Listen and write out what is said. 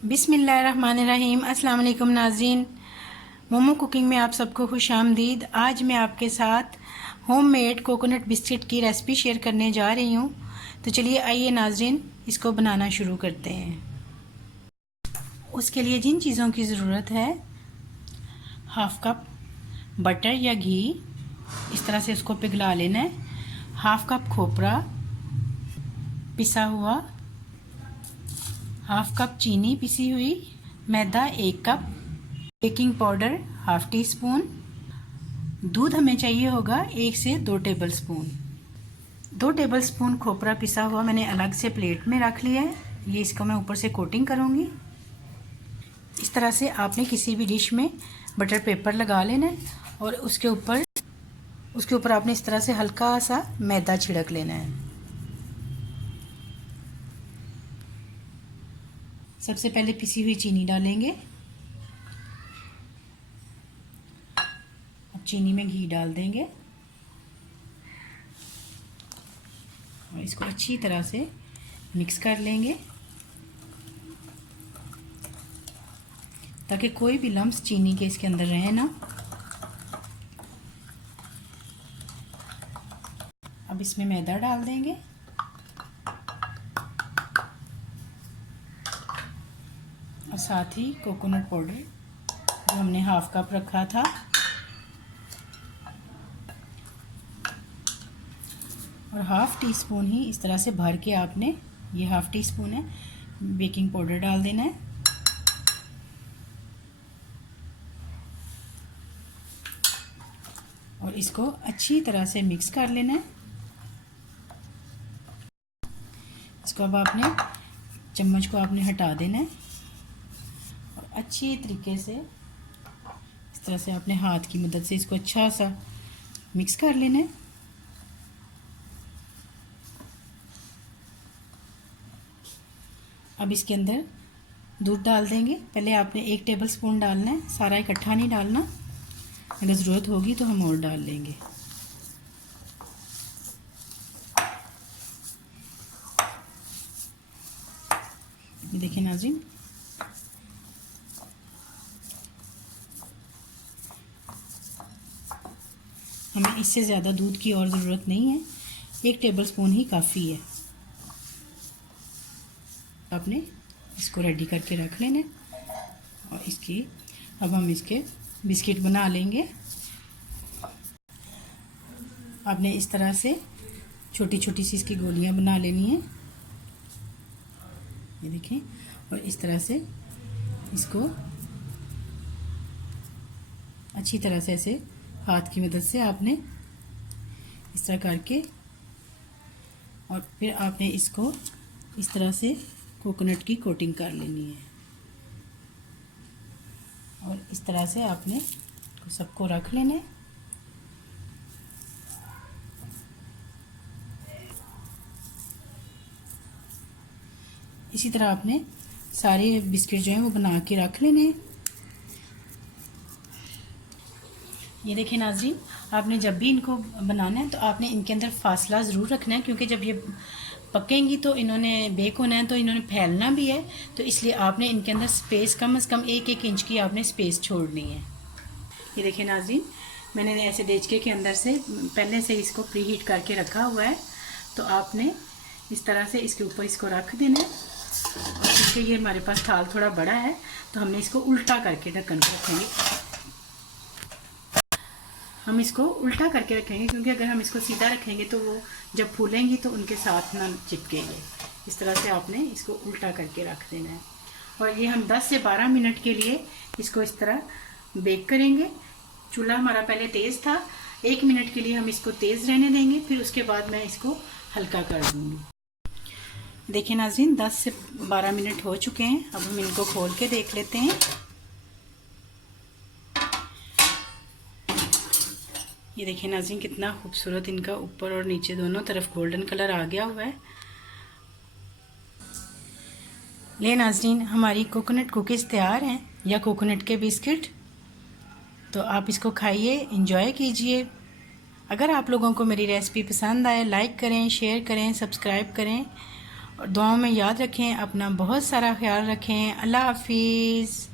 बिस्मिल्लाहिर्रहमानिर्रहीम। अस्सलाम वालेकुम नाज़रीन, मोमो कुकिंग में आप सबको खुश आमदीद। आज मैं आपके साथ होममेड कोकोनट बिस्किट की रेसिपी शेयर करने जा रही हूँ। तो चलिए आइए नाज़रीन, इसको बनाना शुरू करते हैं। उसके लिए जिन चीज़ों की ज़रूरत है, हाफ़ कप बटर या घी, इस तरह से उसको पिघला लेना है। हाफ़ कप खोपरा पिसा हुआ, हाफ़ कप चीनी पिसी हुई, मैदा 1 cup, baking powder half tea spoon, दूध हमें चाहिए होगा 1 से 2 टेबल स्पून। 2 टेबल स्पून खोपरा पिसा हुआ मैंने अलग से प्लेट में रख लिया है। ये इसको मैं ऊपर से कोटिंग करूँगी। इस तरह से आपने किसी भी डिश में बटर पेपर लगा लेना है और उसके ऊपर आपने इस तरह से हल्का सा मैदा छिड़क लेना है। सबसे पहले पिसी हुई चीनी डालेंगे। अब चीनी में घी डाल देंगे और इसको अच्छी तरह से मिक्स कर लेंगे ताकि कोई भी लम्स चीनी के इसके अंदर रहे ना। अब इसमें मैदा डाल देंगे और साथ ही कोकोनट पाउडर जो हमने हाफ़ कप रखा था, और हाफ़ टी स्पून ही इस तरह से भर के आपने, ये हाफ़ टी स्पून है, बेकिंग पाउडर डाल देना है। और इसको अच्छी तरह से मिक्स कर लेना है। इसको अब आपने चम्मच को आपने हटा देना है और अच्छी तरीके से इस तरह से अपने हाथ की मदद से इसको अच्छा सा मिक्स कर लेना है। अब इसके अंदर दूध डाल देंगे। पहले आपने 1 टेबल स्पून डालना है, सारा इकट्ठा नहीं डालना। अगर ज़रूरत होगी तो हम और डाल लेंगे। ये देखिए नाज़रीन, हमें इससे ज़्यादा दूध की और ज़रूरत नहीं है, 1 टेबल स्पून ही काफ़ी है। आपने इसको रेडी करके रख लेना और अब हम इसके बिस्किट बना लेंगे। आपने इस तरह से छोटी छोटी सी इसकी गोलियां बना लेनी है, ये देखें। और इस तरह से इसको अच्छी तरह से ऐसे हाथ की मदद से आपने इस तरह करके, और फिर आपने इसको इस तरह से कोकोनट की कोटिंग कर लेनी है। और इस तरह से आपने सबको रख लेना है। इसी तरह आपने सारे बिस्किट जो हैं वो बना के रख लेने हैं। ये देखिए नाज़रीन, आपने जब भी इनको बनाना है तो आपने इनके अंदर फासला ज़रूर रखना है, क्योंकि जब ये पकेंगी तो इन्होंने बेक होना है, तो इन्होंने फैलना भी है। तो इसलिए आपने इनके अंदर स्पेस कम से कम 1-1 इंच की आपने स्पेस छोड़नी है। ये देखिए नाज़रीन, मैंने ऐसे देचके के अंदर से पहले से इसको प्री हीट करके रखा हुआ है। तो आपने इस तरह से इसके ऊपर इसको रख देना है। और क्योंकि ये हमारे पास थाल थोड़ा बड़ा है तो हमने इसको उल्टा करके ढक्कन को रखेंगे। हम इसको उल्टा करके रखेंगे क्योंकि अगर हम इसको सीधा रखेंगे तो वो जब फूलेंगी तो उनके साथ ना चिपकेंगे। इस तरह से आपने इसको उल्टा करके रख देना है। और ये हम 10 से 12 मिनट के लिए इसको इस तरह बेक करेंगे। चूल्हा हमारा पहले तेज़ था, 1 मिनट के लिए हम इसको तेज़ रहने देंगे, फिर उसके बाद मैं इसको हल्का कर दूँगी। देखिए नाज़रीन, 10 से 12 मिनट हो चुके हैं। अब हम इनको खोल के देख लेते हैं। ये देखिए नाज़रीन, कितना खूबसूरत इनका ऊपर और नीचे दोनों तरफ गोल्डन कलर आ गया हुआ है। ले नाज़रीन, हमारी कोकोनट कुकीज़ तैयार हैं, या कोकोनट के बिस्किट। तो आप इसको खाइए, एंजॉय कीजिए। अगर आप लोगों को मेरी रेसिपी पसंद आए, लाइक करें, शेयर करें, सब्सक्राइब करें और दुआओं में याद रखें, अपना बहुत सारा ख्याल रखें। अल्लाह हाफिज़।